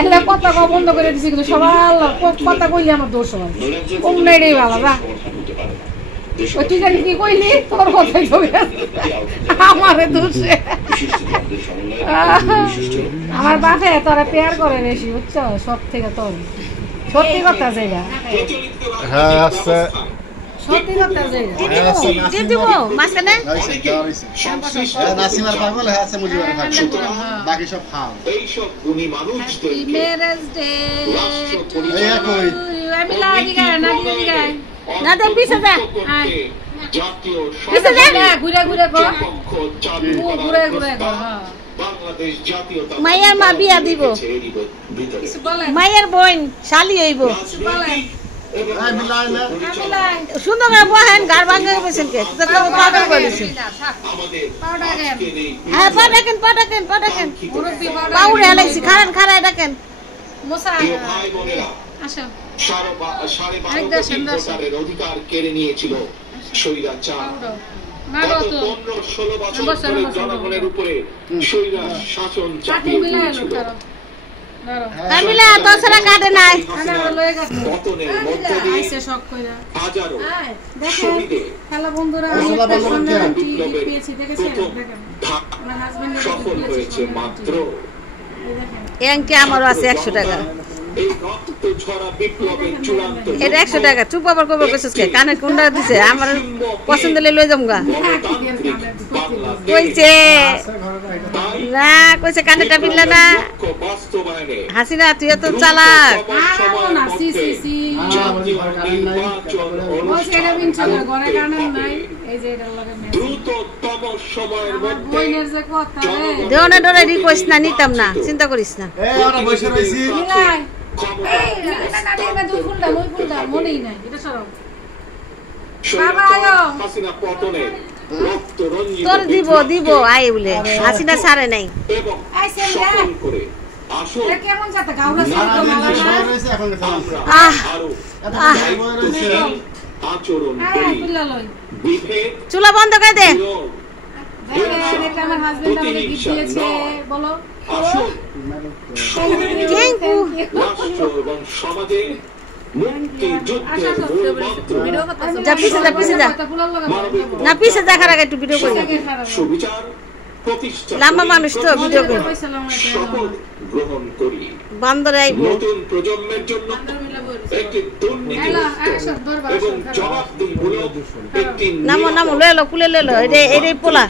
এলে কথা কওয়া বন্ধ করে দিছি, কিন্তু সবাই কথা কইলে আমার দোষ হয়। কমলে এটাই ভালো না। ওই তুই জানি কি কইলি, তোর কথাই তো আমারে দোষে। আমার বাপে তোরা পেয়ার করে বেশি, বুঝছো? সব থেকে তোর সত্যি কথা যেটা। হ্যাঁ আচ্ছা সত্যি কথা যেটা। টিপ দিব মাঝখানে। নাসিমার পাগল হয়ে আছে মুজিবের পাগল, বাকি সব খাও। এই সব গুণী মানুষদের ম্যারেজ ডে এই কই আমি লাগি গায় না দিদি গায় না দে পিছে যা। জাতীয় পিছে যা, ঘুরে ঘুরে কর, পক্ষ চালু করার ঘুরে ঘুরে কর। বাংলাদেশ জাতীয়তা মাইয়ার মা বিয়া দিব, কিছু বলে মাইয়ার বোন শালি হইব। আই মিলাই না সুন্দর করে বহেন, গার ভাঙে গেছেন কে তো পাগল করেছে। হ্যাঁ পাটাকেন পাটাকেন পাটাকেন পাউরে আলাইছি, খারান খারায় ডাকেন। মোসা ভাই বোনেরা, আসো। 12.5 ভোটারের অধিকার কেড়ে নিয়েছিল স্বৈরাচার। গত 15-16 বছর ধরে জনগণের উপরে স্বৈরাচার শাসন চাপিয়ে দিয়েছিল। কামিলা দশরা কাটে নাই। পতনের মধ্য দিয়ে হাজারো শহীদের হ্যালো বন্ধুরা, বিপ্লবের প্রথম ধাপ সফল হয়েছে মাত্র। এঙ্কে আমারও আছে 100 টাকা। এই রক্ত ঝরা বিপ্লবের চূড়ান্ত এটা 100 টাকা। চুপ আবার কবে কইছস কে? কানে কোনটা দিছে? আমার পছন্দ হলে লই যামগা। কইছে না, কইছে কানেটা বিনলা না। বাস্তবায়নে হাসিনা তুই তো চালাক। না সি সি সি বলছে এটা বিনছানা ঘরে কানেন নাই, এই যে এটা লাগে মেসেজ দ্রুততম সময়ের মধ্যে বইনের যে কথা রে দেওনা ডরে রিকোয়েস্ট না নিতাম না, চিন্তা করিস না। এই ওরা বসে রইছি মিলাই এই না না দুই ফুলটা মনেই নাই, এটা সরব বাবা আয়ো হাসিনা পতনে রক্ত রঞ্জিত তোর দিব দিব আই বলে হাসিনা ছাড়ে নাই। এবং আইছে সফল করে আসল এটা কেমন জাতা গাউরা না সাইকো না মালা বসে না রইছে এখন গেছে আহ আরো বসে রইছে আচরণ আয় করি ফুললা লই বিভেদ চুলা বন্ধ করে দে। বিরোধ দেখেন এটা আমার হাজবেন্ড আমাকে গিফট দিয়েছে, বলো আসল থ্যাংক ইউ। রাষ্ট্র এবং সমাজে মুক্তিযুদ্ধের মূলমন্ত্র যা পিছে যা পিছে যা, না পিছে দেখার আগে একটু ভিডিও করি। সুবিচার প্রতিষ্ঠা লাম্বা মানুষ তো ভিডিও করি। শপথ গ্রহণ করি। বান্দরে আইব। নতুন প্রজন্মের জন্য একটি দুর্নীতিমুক্ত এবং জবাবদিহিমূলক একটি নামো নামো লয়ে লো কুলে লয়ে লো, এটাই পোলা।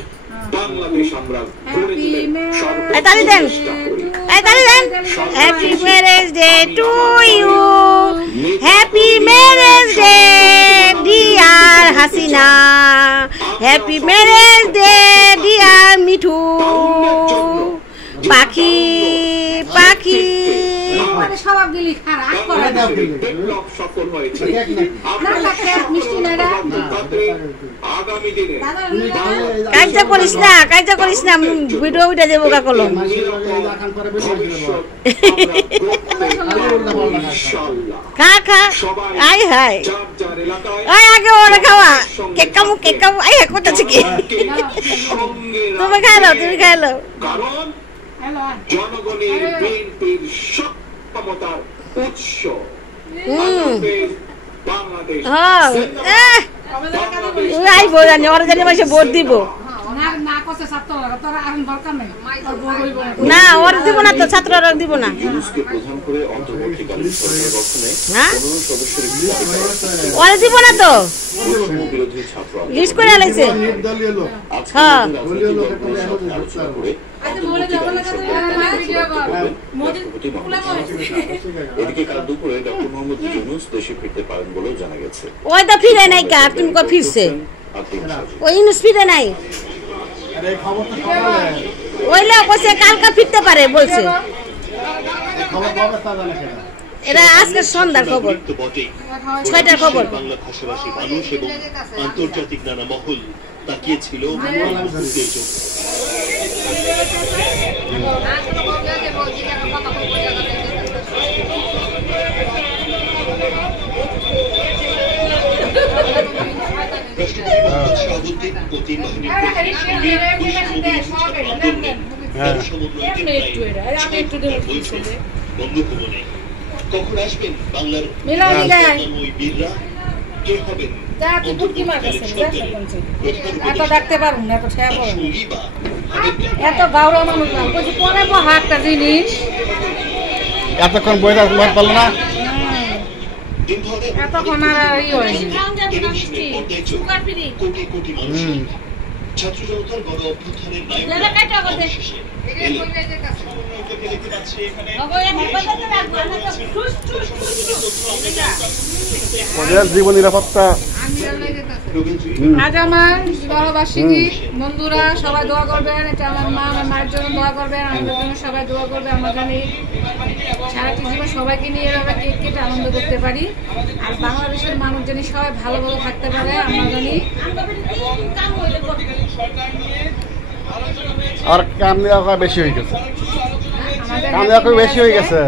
বাংলাদেশ আমরা গড়ে তুলে এই তালি দেন, এই তালি দেন। Happy marriage day to you, happy marriage day dear Hasina, happy marriage day dear Mithu পাখি পাখি। মানে স্বভাব দিলি খারাপ করে না বিপ্লব সফল হয়েছে। না থাকে মিষ্টি না রে আগামী দিনে কাজটা করিস না, কাজটা করিস না, ভিডিও উঠে দেবো কা কলম। খা খা আই হাই আই আগে ওরে খাওয়া কেক কামু আই কোথাছে কি তুমি খাই নাও, তুমি খাই নাও। কারণ হ্যালো জনগণের বিএনপির সক্ষমতার উৎস বাংলাদেশ। হ্যাঁ আইব জানি ওরা জানি মাসে ভোট দিব না না কসে ছাত্র তোরা আরন দরকার নাই না, ওরা দিব না তো, ছাত্ররা দিব না। ইউনুসকে প্রধান করে অন্তর্বর্তীকালীন সরকারের গঠনে হ্যাঁ 15 সদস্যের একটি ওরা দিব না তো, বিরোধী ছাত্র লিস্ট করে আলাইছে। দলীয় লোক হ্যাঁ দলীয় লোক আলোচনা করে এদিকে কাল দুপুরে ডক্টর মোহাম্মদ ইউনুস দেশে ফিরতে পারেন বলেও জানা গেছে। ওই তো ফিরে নাই কা, তুমি কো ফিরছে? ওই ইউনুস ফিরে নাই, আরে এই খবরটা সকালে ওই লোক কইছে কালকে ফিরতে পারে বলছে। খবর কবে তা জানা সেটা এটা আজকে সন্ধ্যার খবর, 6টার খবর। বাংলা ভাষাভাষী মানুষ এবং আন্তর্জাতিক নানা মহল তাকিয়েছিল মুক্তির জন্য। রাষ্ট্রপতি মোহাম্মদ শাহাবুদ্দিন ও তিন বাহিনীর হ্যাঁ। সমন্বয়কের আমি একটু এটা, আমি একটু দেবো কিছু। বঙ্গভবনে কখন আসবেন বাংলার মিলাই মিলাই। ওই বীররা কে হবেন যা তুই পুটকি মার কাছে যা সরপঞ্চ। এত ডাকতে পারুন না, এত ছেয়া পারুন না। সঙ্গী বা হবেন না। এত গাওরা মানুষ না, বলছি পরে একটা জিনিস। এতক্ষণ বইটা তোমার পারলো না দিন ধরে এতক্ষণ আর হয়নি। টেলিভিশনের পর্দায় চোখ কোটি কোটি মানুষ ছাত্র জনতার গণ অভ্যুত্থানের নায়ক অবশেষে এলেন। সমন্বয়ককে দেখতে পাচ্ছি এখানে ওদের জীবন নিরাপত্তা আজ আমার বিবাহবার্ষিকী, বন্ধুরা সবাই দোয়া করবেন। এটা আমার মা, আমার মায়ের জন্য দোয়া করবেন, আমাদের জন্য সবাই দোয়া করবে। আমরা জানি সারাটি জীবন সবাইকে নিয়ে এভাবে কেক কেটে আনন্দ করতে পারি। আর বাংলাদেশের মানুষ জানি সবাই ভালোভাবে থাকতে পারে। আমরা জানি আর কাম দেওয়া বেশি হয়ে গেছে, আমাদের কাম দেওয়া বেশি হয়ে গেছে।